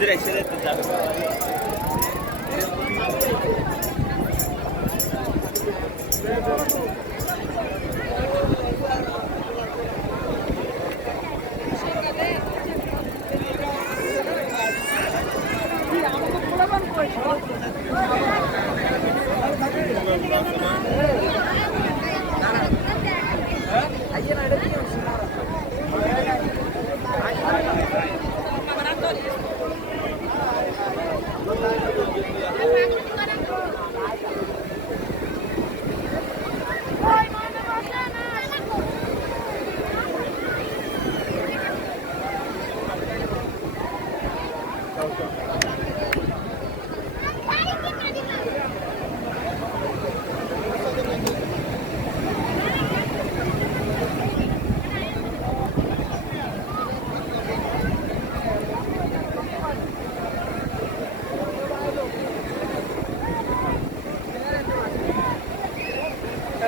Direkt seyretmeyeceğim.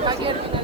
Gracias.